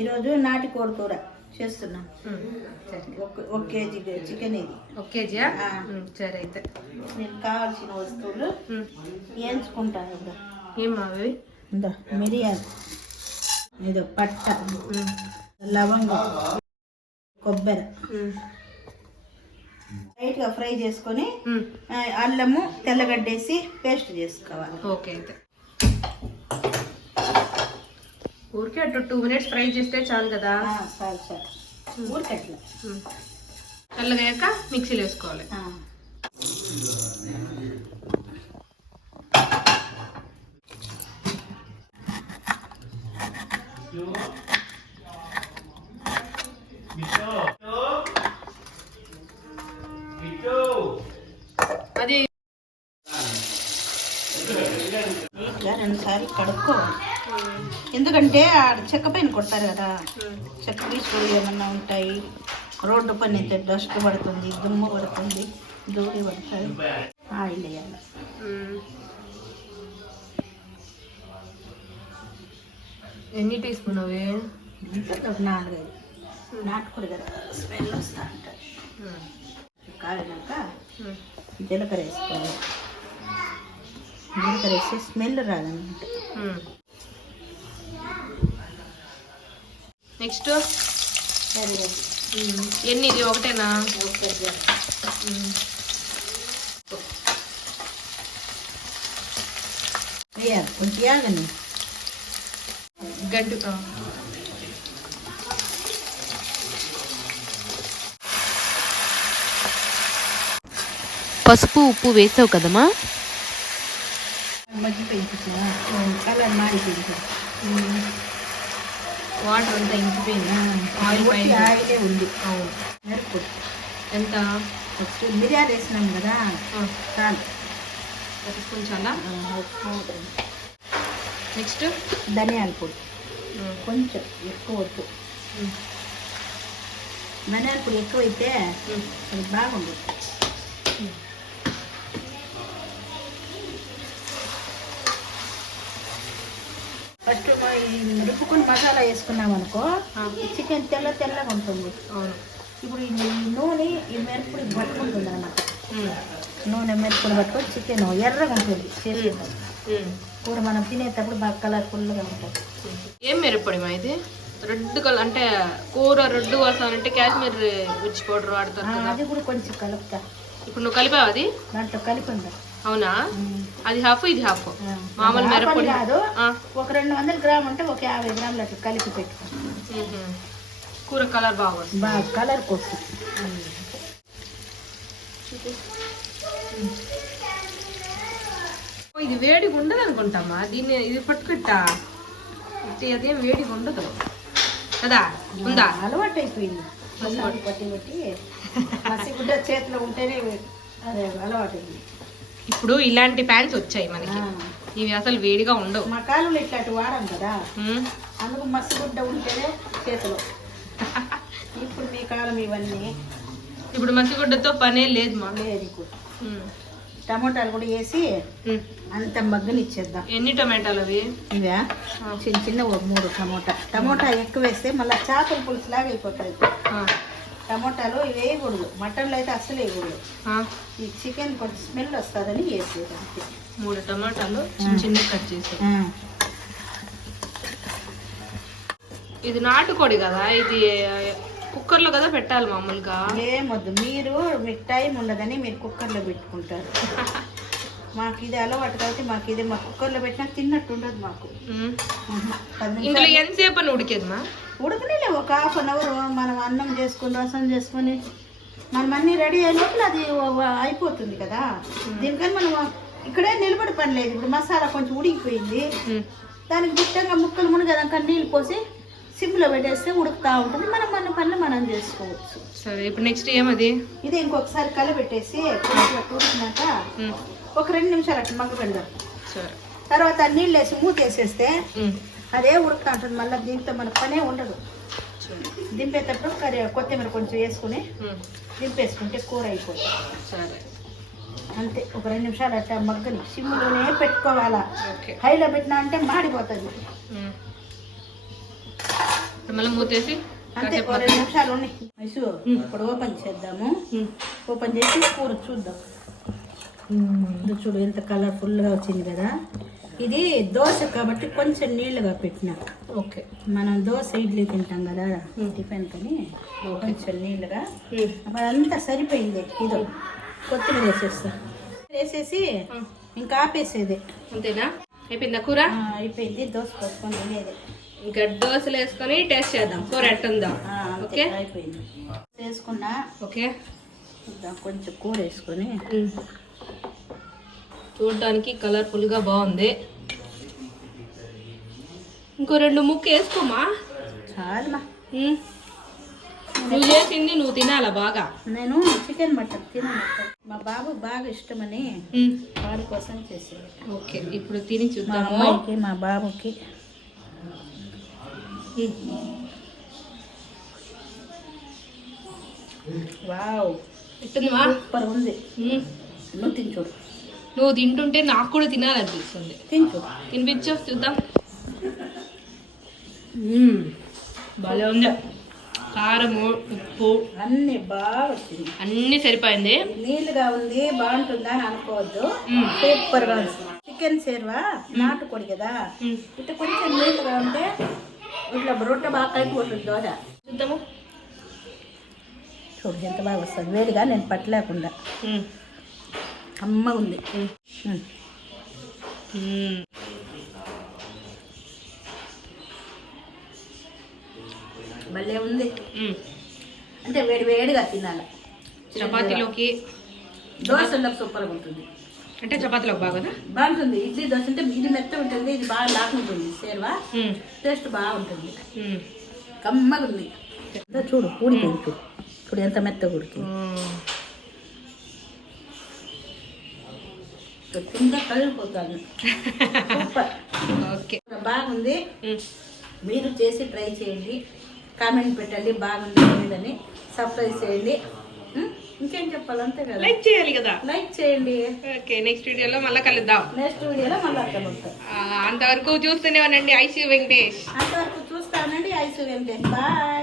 ఈరోజు నాటుకోడి కూర చేస్తున్నాం. ఒక కేజీ చికెన్ ఇది. ఒక కేజీయా? సరే అయితే. మీకు కావాల్సిన వస్తువులు. వేయించుకుంటాను ఇప్పుడు ఏం అవి? ఇందా మిరియాలు. ఇదో పట్ట. లవంగం. కొబ్బరి. లైట్గా ఫ్రై చేసుకొని అల్లము తెల్లగడ్డేసి పేస్ట్ చేసుకోవాలి. ఓకే అయితే. ఊరికే అటు టూ మినిట్స్ ఫ్రై చేస్తే చాలు కదా. ఆ, చాలు చాలు. ఊరికట్ల ఉమ్. చల్లగాయాక మిక్సీలో వేసుకోవాలి. అది నీట్గా రెండు సార్లు కడుక్కోవాలి ఎందుకంటే ఆడ చెక్క పైన కొడతారు కదా. చెక్క పీసులు ఏమన్నా ఉంటాయి రోడ్డు పని అయితే డస్ట్ పడుతుంది దుమ్ము పడుతుంది దూరి పడుతుంది ఆయిల్ వేయాలి. ఎన్ని టీ స్పూన్ అవి నాలుగైదు నాటుకోడు కదా స్మెల్ వస్తూ ఉంటుంది. కాలినాక. జీలకర్ర వేసుకోవాలి జీలకర్ర వేస్తే స్మెల్ రాదన్నమాట నెక్స్ట్. ఎన్ని? ఇది ఒకటేనా? గడ్డు ఆ. పసుపు ఉప్పు వేసావు కదమ్మా? కలర్ మారిపోయింది. వాటర్ అంతా ఇంకిపోయింది. ఆయిల్ ఆయిల్ ఉంది. అవును. మిరపు. ఎంత? ఫస్ట్ మిరియాలు వేసినాం కదా. చాలు. ఒక స్పూన్ చాలా నెక్స్ట్? ధనియాల పొడి. కొంచెం ఎక్కువ వద్దు ధనియాల పొడి ఎక్కువైతే అది బాగుండదు మసాలా వేసుకున్నాం అనుకో చికెన్ తెల్ల తెల్లగా ఉంటుంది. ఇప్పుడు ఈ నూనె ఈ మిరపొడి పట్టుకుంటుంది అన్నమాట ఉమ్. నూనె మిరపొడి పట్టుకొని చికెన్ ఎర్రగా ఉంటుంది ఉమ్. కూర మనం తినేటప్పుడు బాగా కలర్ఫుల్గా ఉంటుంది. ఏం మిరప్పొడి మా ఇది? రెడ్ కలర్ అంటే కూర రెడ్ వస్తానంటే కాశ్మీర్ మిర్చి పౌడర్ కదా. అది కూడా కొంచెం కలుపుతా. ఇప్పుడు నువ్వు కలిపావు అది? దాంట్లో కలిపిందా అవునా? అది హాఫ్ ఇది హాఫ్. మామూలు ఆపని మిరప్పొడి కాదు. ఒక రెండు వందల గ్రామ్ అంటే ఒక యాభై గ్రాములు అట్లా కలిపి పెట్టుకో. కూర కలర్ బాగా బాగా కలర్ ఓ, ఇది వేడిగా ఉండదు అనుకుంటామా? దీన్ని ఇది పట్టుకుంటా. అదేం వేడిగా ఉండదు. కదా? ఉందా? అలవాటు అయిపోయింది పట్టి పట్టి. మసిగుడ్డ చేతిలో ఉంటేనే అదే అలవాటు అయింది ఇప్పుడు ఇలాంటి ప్యాంట్స్ వచ్చాయి మనకి. ఇవి అసలు వేడిగా ఉండవు. మా కాలంలో ఇట్లాంటి వాడాం కదా. అందుకు మసిగుడ్డ ఉంటేనే చేతిలో. ఇప్పుడు మీ కాలం ఇవన్నీ. ఇప్పుడు మసిగుడ్డతో పనే లేదు మా లేదు. టమోటాలు కూడా వేసి. అంత మగ్గనిచ్చేద్దాం. ఎన్ని టమాటాలు అవి? ఇవా. చిన్న చిన్న ఒక మూడు టమోటా. టమోటా ఎక్కువ వేస్తే మళ్ళీ చేపల పులుసు లాగా అయిపోతుంది ఆ. టమోటాలు ఇవి వేయకూడదు. మటన్లో అయితే అస్సలు వేయకూడదు. ఈ చికెన్ కొంచెం స్మెల్ వస్తుందని వేసేది అంతే. మూడు టమాటాలు చిన్న చిన్న కట్ చేసి. ఇది నాటుకోడి కదా? ఇది కుక్కర్లో కదా పెట్టాలి మామూలుగా? ఏమొద్దు మీరు మీకు టైం ఉండదని మీరు కుక్కర్లో పెట్టుకుంటారు. మాకు ఇది అలవాటు కాబట్టి మాకు ఇది మా కుక్కర్లో పెట్టినా తిన్నట్టు ఉండదు మాకు. ఇందులో ఎంతసేపు అని ఉడికేదమ్మా ఉడకనేలే ఒక హాఫ్ అన్ అవర్ మనం అన్నం చేసుకుని రసం చేసుకొని మనం అన్నీ రెడీ అయినప్పుడు అది అయిపోతుంది కదా. దీనికని మనం ఇక్కడే నిలబడి పని లేదు. ఇప్పుడు మసాలా కొంచెం ఉడికిపోయింది. ఉమ్. దానికి గుట్టంగా ముక్కలు మునిగేదాకా నీళ్ళు పోసి సిమ్లో పెట్టేస్తే ఉడుకుతా ఉంటుంది. మనం మన పనులు మనం చేసుకోవచ్చు. సరే ఇప్పుడు నెక్స్ట్ ఏమది ఇది ఇంకొకసారి కలబెట్టేసి ఉడికినాక ఉమ్. ఒక రెండు నిమిషాలు అట్లా మగ్గ పెడదాం. సరే. తర్వాత నీళ్ళు వేసి మూతేసేస్తే ఉమ్. అదే ఉడుకుతా ఉంటుంది మళ్ళీ దీంతో మన పనే ఉండదు. దింపేటప్పుడు కర్రీ కొత్తిమీర కొంచెం వేసుకుని. దింపేసుకుంటే కూర అయిపోతుంది. సరే. అంతే ఒక రెండు నిమిషాలు అట్లా మగ్గని సిమ్లోనే పెట్టుకోవాలా. హైలో పెట్టినా అంటే మాడిపోతుంది. మూతేసి అంతే ఓ రెండు నిమిషాలు ఉన్నాయి ఐసు ఇప్పుడు ఓపెన్ చేద్దాము. ఓపెన్ చేసి కూర చూద్దాం. చూడు ఎంత కలర్ఫుల్గా వచ్చింది కదా. ఇది దోశ కాబట్టి కొంచెం నీళ్ళుగా పెట్టిన. ఓకే. మనం దోశ ఇడ్లీ తింటాం కదా టిఫిన్ కని కొంచెం నీళ్ళుగా. అంతా సరిపోయింది. ఇదో కొత్తిమీర వేసేస్తా. వేసేసి ఇంకా ఆపేసేది. అంతేనా? అయిపోయిందా కూర? అయిపోయింది. దోశ పోసుకొని తినేది. ఇంకా దోశలు వేసుకొని టేస్ట్ చేద్దాం. కూర ఎట్టుందో. ఓకే? అయిపోయింది. వేసుకున్నా. ఓకే. కొంచెం కూర వేసుకొని. చూడడానికి కలర్ఫుల్గా బాగుంది. ఇంకో రెండు ముక్క వేసుకోమా? చాలమా. ఉమ్. నువ్వు చేసింది నువ్వు తినాలా బాగా? నేను చికెన్ మటన్ తినను. మా బాబు బాగా ఇష్టమని. వాడి కోసం చేసేది. ఓకే ఇప్పుడు తిని చూద్దాము. అమ్మాయికి మా బాబుకి. వావ్. సూపర్ ఉంది. నువ్వు తించు నువ్వు తింటుంటే నాకు కూడా తినాలనిపిస్తుంది. తించు తినిపించు చూద్దాం. భలే ఉంది. కారము ఉప్పు అన్ని బాగా వచ్చింది. అన్నీ సరిపోయింది. నీళ్ళుగా ఉంది బాగుంటుందా అని అనుకోవద్దు. సూపర్గా చికెన్ సేర్వా నాటుకోడి కదా. ఇట్లా కొంచెం నీళ్ళుగా ఉంటే ఇట్లా రొట్టె బాగా కలిపిపోతుంది దోశ. చూద్దాము. చూడు ఎంత బాగా వస్తుంది. వేడిగా నేను పట్టలేకుండా. మ్మ్. అమ్మగా ఉంది. భలే ఉంది. అంటే వేడి వేడిగా తినాలి. చపాతీలోకి దోశల్లో సూపర్గా ఉంటుంది. అంటే చపాతీలోకి బాగా బాగుంటుంది. ఇడ్లీ దోశ అంటే ఇది మెత్త ఉంటుంది. ఇది బాగా లాక్కుంటుంది సేర్వా. టేస్ట్ బాగుంటుంది మ్మ్. కమ్మగా ఉంది. చూడు ఊడిపోయింది చూడు. చూడు ఎంత మెత్తగా కలిగిపోతాను సూపర్. ఓకే. బాగుంది. మీరు చేసి ట్రై చేయండి. కామెంట్ పెట్టండి బాగుంది లేదని సర్ప్రైజ్ చేయండి? ఇంకేం చెప్పాలి అంతే కదా? లైక్ చేయాలి కదా? లైక్ చేయండి. ఓకే నెక్స్ట్ వీడియోలో మళ్ళీ కలుద్దాం. నెక్స్ట్ వీడియోలో మళ్ళీ ఆ, అంతవరకు చూస్తూనే ఉండండి ఐసీ వెంకటేష్. అంతవరకు చూస్తానండి ఐసు వెంకటేష్. బాయ్.